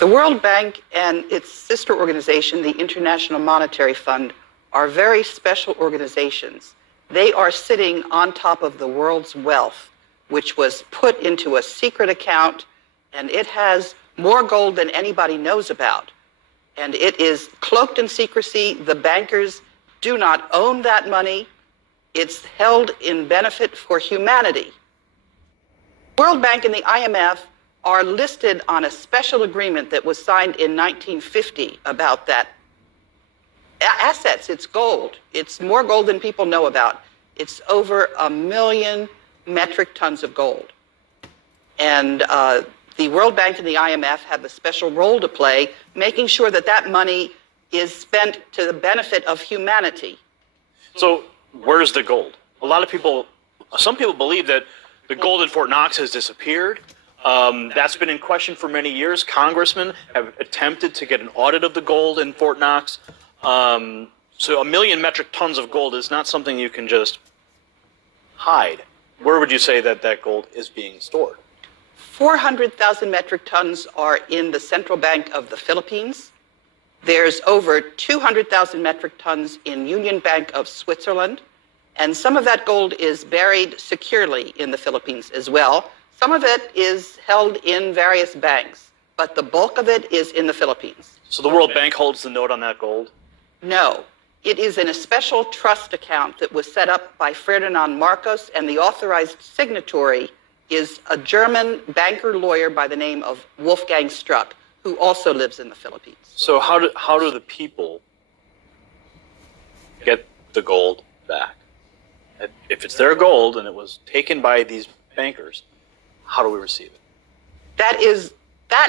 The World Bank and its sister organization, the International Monetary Fund, are very special organizations. They are sitting on top of the world's wealth, which was put into a secret account, and it has more gold than anybody knows about. And it is cloaked in secrecy. The bankers do not own that money. It's held in benefit for humanity. The World Bank and the IMF are listed on a special agreement that was signed in 1950 about that. Assets, it's gold. It's more gold than people know about. It's over 1 million metric tons of gold. And the World Bank and the IMF have a special role to play, making sure that that money is spent to the benefit of humanity. So where's the gold? Some people believe that the gold in Fort Knox has disappeared. That's been in question for many years. Congressmen have attempted to get an audit of the gold in Fort Knox. So 1 million metric tons of gold is not something you can just hide. Where would you say that that gold is being stored? 400,000 metric tons are in the Central Bank of the Philippines. There's over 200,000 metric tons in Union Bank of Switzerland. And some of that gold is buried securely in the Philippines as well. Some of it is held in various banks, but the bulk of it is in the Philippines. So the World Bank holds the note on that gold? No. It is in a special trust account that was set up by Ferdinand Marcos, and the authorized signatory is a German banker lawyer by the name of Wolfgang Struck, who also lives in the Philippines. So how do the people get the gold back? If it's their gold and it was taken by these bankers, how do we receive it? That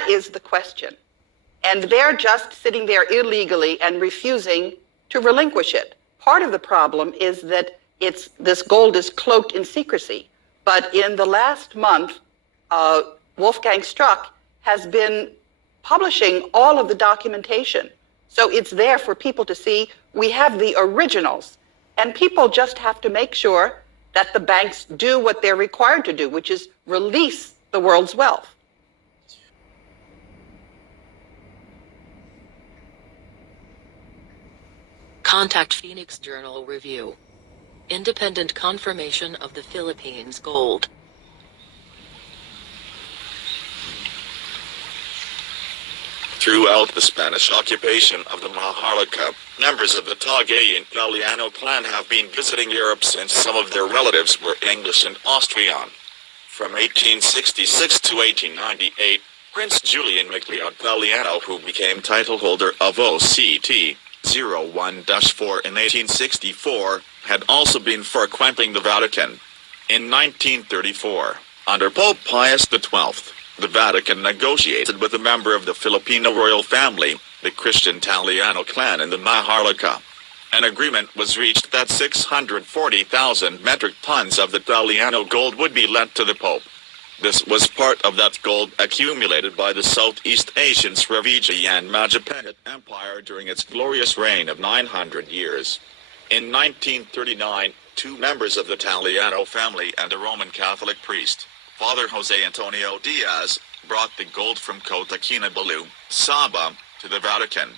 is the question. And they're just sitting there illegally and refusing to relinquish it. Part of the problem is that this gold is cloaked in secrecy. But in the last month, Wolfgang Struck has been publishing all of the documentation. So it's there for people to see. We have the originals. And people just have to make sure that the banks do what they're required to do, which is release the world's wealth. Contact Phoenix Journal Review. Independent confirmation of the Philippines gold. Throughout the Spanish occupation of the Maharlika, members of the Tagay and Galiano clan have been visiting Europe since some of their relatives were English and Austrian. From 1866 to 1898, Prince Julian Magliad Galiano, who became title holder of OCT 01-4 in 1864, had also been frequenting the Vatican. In 1934, under Pope Pius XII, the Vatican negotiated with a member of the Filipino royal family, the Christian Taliano clan in the Maharlika. An agreement was reached that 640,000 metric tons of the Taliano gold would be lent to the Pope. This was part of that gold accumulated by the Southeast Asian Srivijaya and Majapahit Empire during its glorious reign of 900 years. In 1939, two members of the Taliano family and a Roman Catholic priest, Father Jose Antonio Diaz, brought the gold from Kota Kinabalu, Sabah, to the Vatican.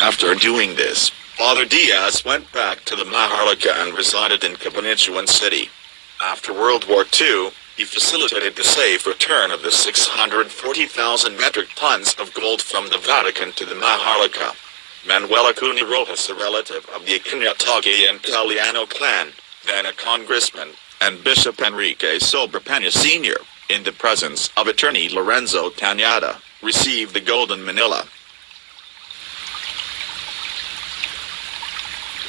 After doing this, Father Diaz went back to the Maharlika and resided in Cabanatuan City. After World War II, he facilitated the safe return of the 640,000 metric tons of gold from the Vatican to the Maharlika. Manuel Acuña Rojas, a relative of the Acuña Tagay and Galiano clan, then a congressman, and Bishop Enrique Sobrepena Sr., in the presence of attorney Lorenzo Cañada, received the gold in Manila.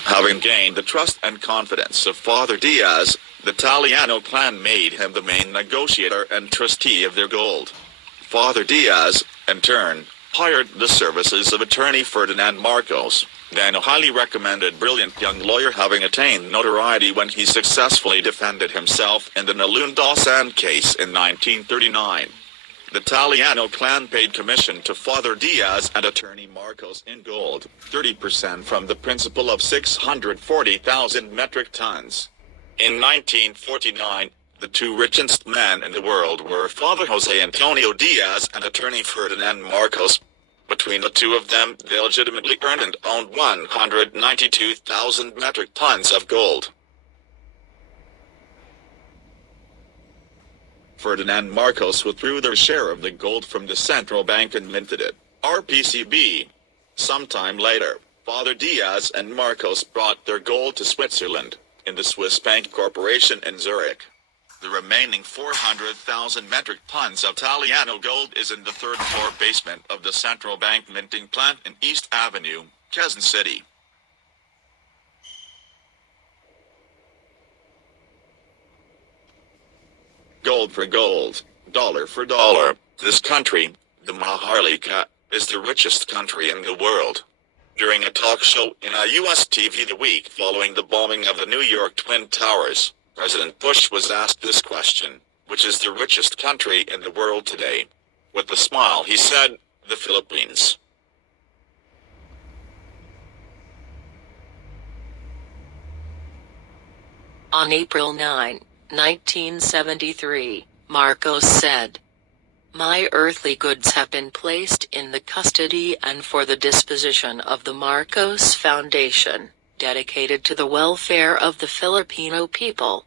Having gained the trust and confidence of Father Diaz, the Taliano clan made him the main negotiator and trustee of their gold. Father Diaz, in turn, hired the services of attorney Ferdinand Marcos, then a highly recommended brilliant young lawyer, having attained notoriety when he successfully defended himself in the Nalundasan case in 1939. The Taliano clan paid commission to Father Diaz and attorney Marcos in gold, 30% from the principal of 640,000 metric tons. In 1949, The two richest men in the world were Father Jose Antonio Diaz and attorney Ferdinand Marcos. Between the two of them, they legitimately earned and owned 192,000 metric tons of gold. Ferdinand Marcos withdrew their share of the gold from the central bank and minted it, RPCB. Sometime later, Father Diaz and Marcos brought their gold to Switzerland, in the Swiss Bank Corporation in Zurich. The remaining 400,000 metric tons of Italiano gold is in the third-floor basement of the central bank minting plant in East Avenue, Quezon City. Gold for gold, dollar for dollar. This country, the Maharlika, is the richest country in the world. During a talk show in a U.S. TV the week following the bombing of the New York Twin Towers, President Bush was asked this question: which is the richest country in the world today? With a smile, he said, the Philippines. On April 9, 1973, Marcos said, "My earthly goods have been placed in the custody and for the disposition of the Marcos Foundation, dedicated to the welfare of the Filipino people."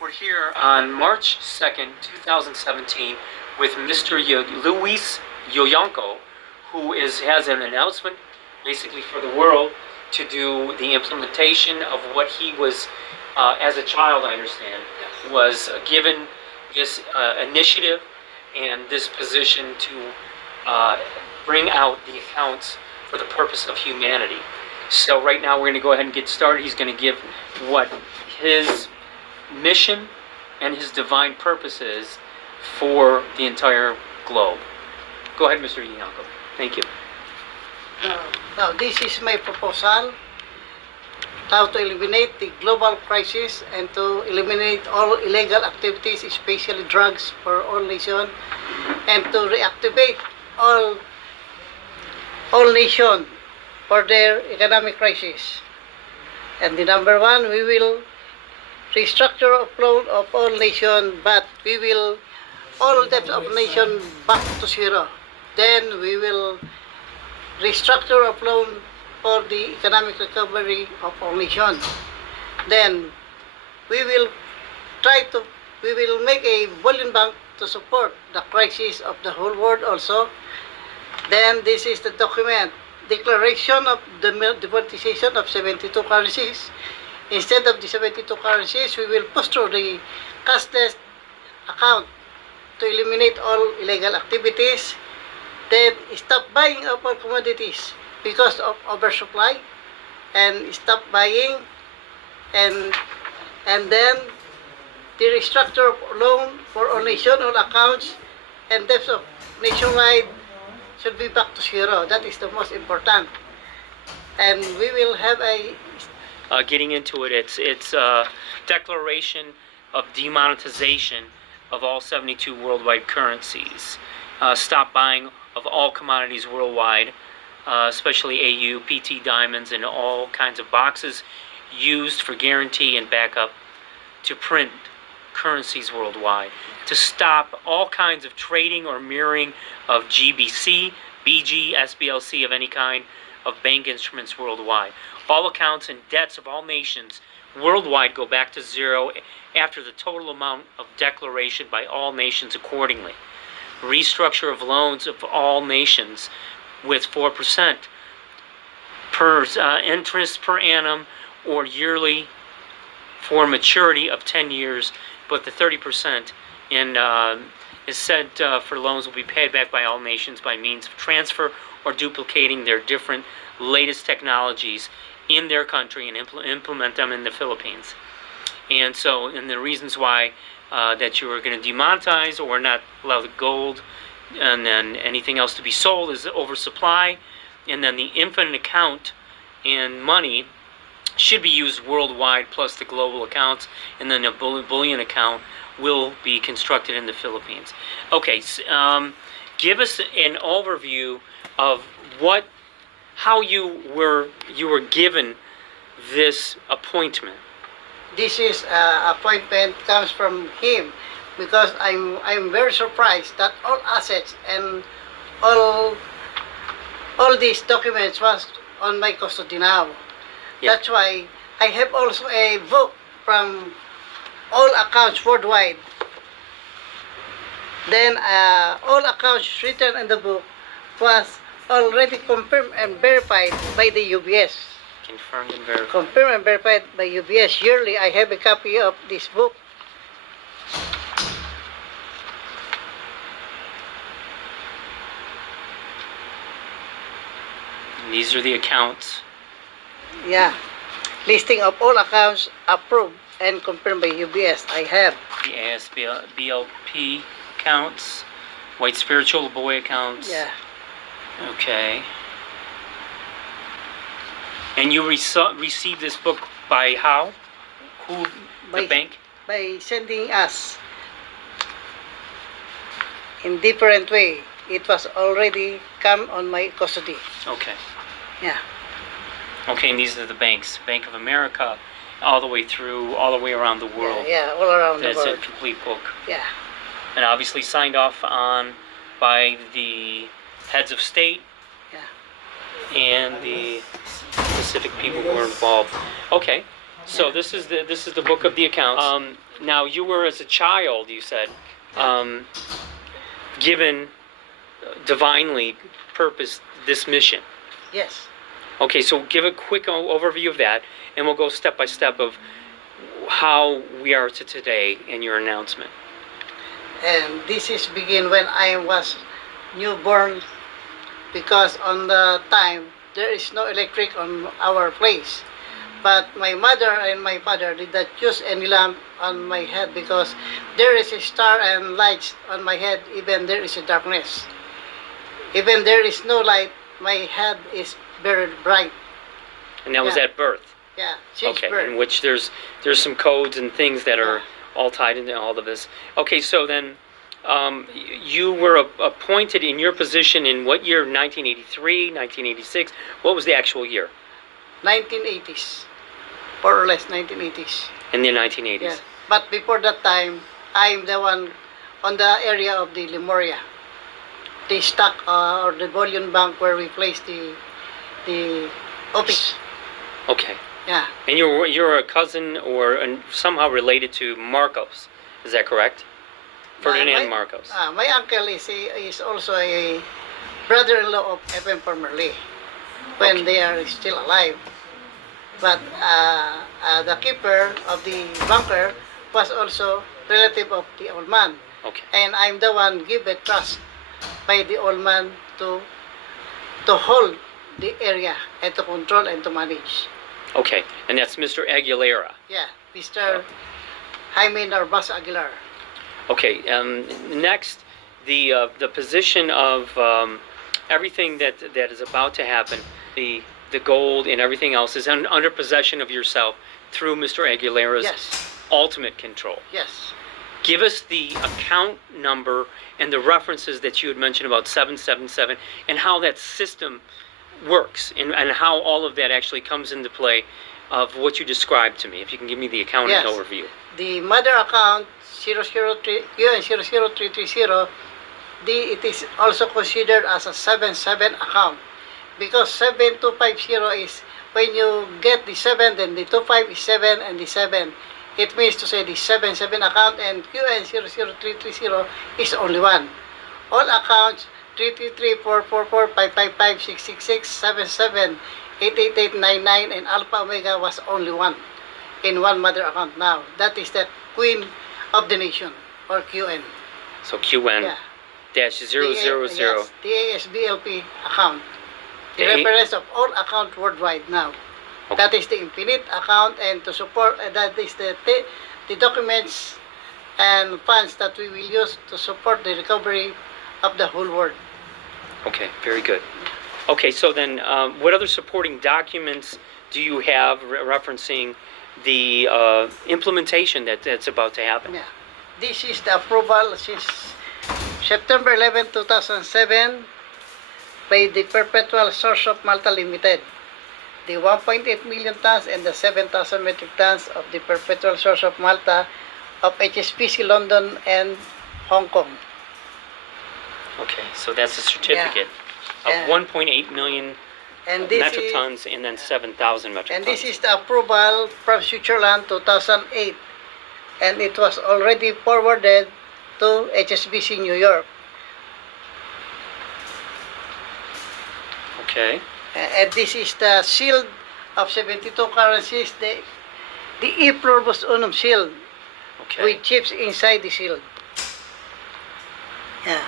We're here on March 2nd, 2017 with Mr. Luis Yoyanko, who has an announcement basically for the world to do the implementation of what he was, as a child, I understand, was given this initiative and this position to bring out the accounts for the purpose of humanity. So right now we're going to go ahead and get started. He's going to give what his mission and his divine purposes for the entire globe. Go ahead, Mr. Yoyanko. Thank you. Now, this is my proposal, how to eliminate the global crisis and to eliminate all illegal activities, especially drugs, for all nations, and to reactivate all nations for their economic crisis. And the number one, we will restructure of loan of all nations, but we will all debts of nation back to zero. Then we will restructure of loan for the economic recovery of all nations. Then we will make a bullion bank to support the crisis of the whole world also. Then this is the document, declaration of the demonetization of 72 currencies. Instead of the 72 currencies, we will push through the cashless account to eliminate all illegal activities. Then stop buying of all commodities because of oversupply, and stop buying, and then the restructure of loan for all nation, all accounts, and debts of nationwide should be back to zero. That is the most important. And we will have a Getting into it, it's a declaration of demonetization of all 72 worldwide currencies. Stop buying of all commodities worldwide, especially AU, PT diamonds, and all kinds of boxes used for guarantee and backup to print currencies worldwide. To stop all kinds of trading or mirroring of GBC, BG, SBLC of any kind of bank instruments worldwide. All accounts and debts of all nations worldwide go back to zero, after the total amount of declaration by all nations accordingly. Restructure of loans of all nations with 4% per interest per annum or yearly for maturity of 10 years, but the 30% in is said for loans will be paid back by all nations by means of transfer or duplicating their different latest technologies in their country and implement them in the Philippines. And so, and the reasons why that you are going to demonetize or not allow the gold and then anything else to be sold is oversupply, and then the infinite account and money should be used worldwide plus the global accounts, and then a bullion account will be constructed in the Philippines. Okay, give us an overview of how you were given this appointment. This is appointment comes from him because I'm very surprised that all assets and all these documents was on my custody now. Yeah. That's why I have also a book from all accounts worldwide. Then all accounts written in the book was already confirmed and verified by the UBS. Confirmed and verified. Confirmed and verified by UBS. Yearly, I have a copy of this book. And these are the accounts. Yeah. Listing of all accounts approved and confirmed by UBS. I have. The ASBLP accounts, White Spiritual Boy accounts. Yeah. Okay. And you received this book by how? Who? The By- bank? By sending us in different way. It was already come on my custody. Okay. Yeah. Okay, and these are the banks. Bank of America, all the way through, all the way around the world. Yeah, all around the That's a world. complete book. Yeah. And obviously signed off on by the heads of state Yeah. and the specific people who were involved. Okay, so this is the book of the accounts. Now you were as a child, you said, given divinely purpose this mission. Yes. Okay, so give a quick overview of that, and we'll go step by step of how we are to today in your announcement. And this is begin when I was newborn, because on the time there is no electric on our place. But my mother and my father did not use any lamp on my head because there is a star and lights on my head, even there is a darkness. Even there is no light, my head is very bright. And that was Yeah. at birth. Yeah, since Okay, birth. in which there's some codes and things that are all tied into all of this. Okay, so then you were appointed in your position in what year? 1983, 1986? What was the actual year? 1980s, more or less 1980s. In the 1980s. Yeah. But before that time, I'm the one on the area of the Lemuria, the stock or the bullion bank where we place the office. Okay. Yeah. And you're a cousin or somehow related to Marcos. Is that correct? Ferdinand Marcos. My uncle is also a brother-in-law of F.M. Formerly when Okay. they are still alive. But the keeper of the bunker was also relative of the old man. Okay. And I'm the one give a trust by the old man to hold the area and to control and to manage. Okay. And that's Mr. Aguilera. Yeah, Mr. Jaime Narvaez Aguilar. Okay. Next, the position of everything that is about to happen, the gold and everything else is under possession of yourself through Mr. Aguilera's Yes, ultimate control. yes. Give us the account number and the references that you had mentioned about 777 and how that system works and how all of that actually comes into play of what you described to me. If you can give me the account Yes. overview. The mother account 003 UN 00330, it is also considered as a 77 account because 7250 is when you get the 7, then the 25 is 7 and the 7 It means to say the 77 account and QN 00330 is only one. All accounts 333-444-555-666-77-88899 and Alpha Omega was only one in one mother account now. That is the Queen of the Nation or QN. So QN Yeah. dash 000. Yes, the ASBLP account. The The A- reference of all account worldwide now. Okay. That is the Infinite account and to support, that is the documents and funds that we will use to support the recovery of the whole world. Okay, very good. Okay, so then what other supporting documents do you have referencing the implementation that's about to happen? Yeah. This is the approval since September 11, 2007 by the Perpetual Source of Malta Limited. The 1.8 million tons and the 7,000 metric tons of the Perpetual Source of Malta of HSBC London and Hong Kong. Okay, so that's a certificate Yeah. of 1.8 million And this metric is, tons and then 7,000 metric and tons. this is the approval from Switzerland 2008. And it was already forwarded to HSBC New York. Okay, And this is the shield of 72 currencies, the E Pluribus Unum shield okay. with chips inside the shield. Yeah.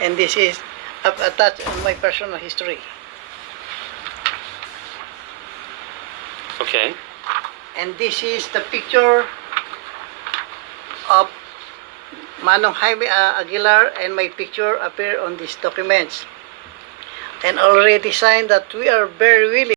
And this is attached on my personal history. Okay, And this is the picture of Manong Jaime Aguilar and my picture appear on these documents. And already signed that we are very willing